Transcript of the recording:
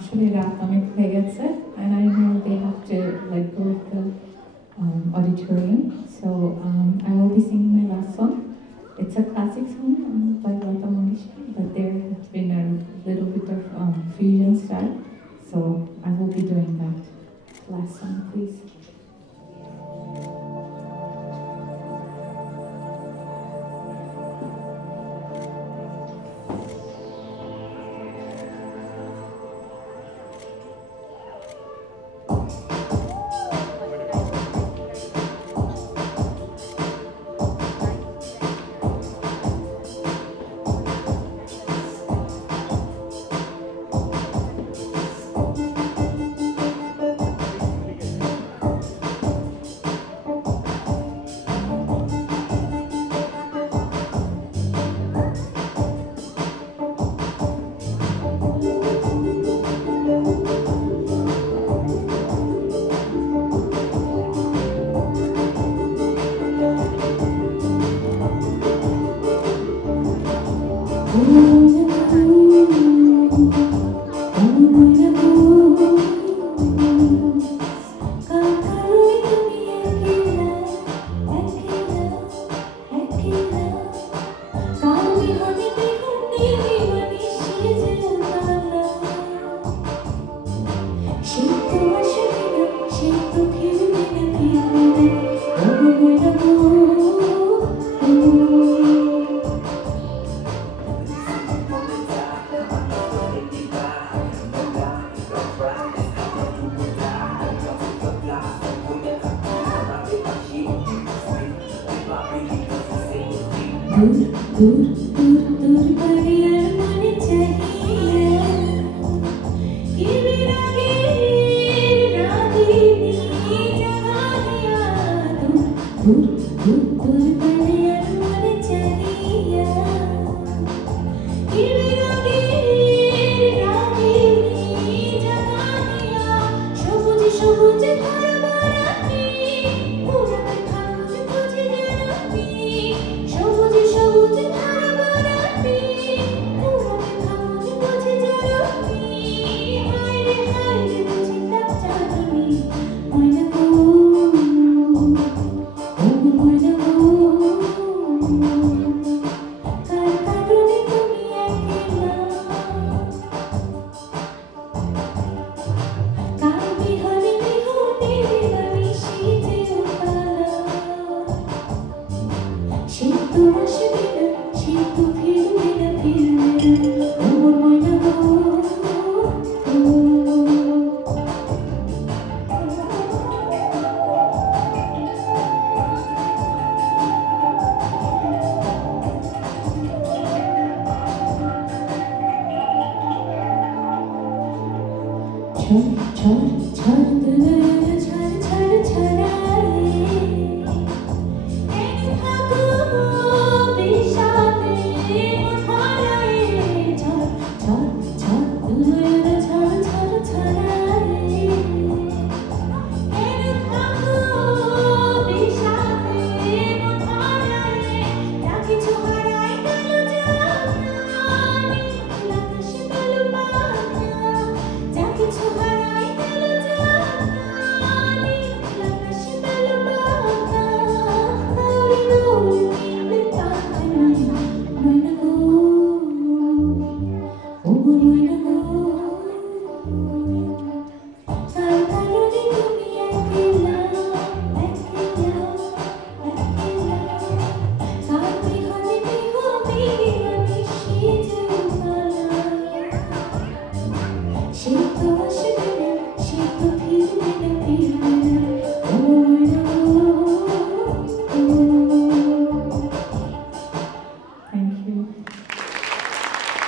Actually, রাত অনেক হয়ে গেছে, and I know they have to like go to the auditorium. So I will be singing my last song. It's a classic song by Lata Mangeshkar, but there has been a little bit of fusion style. So I will be doing that last song, please.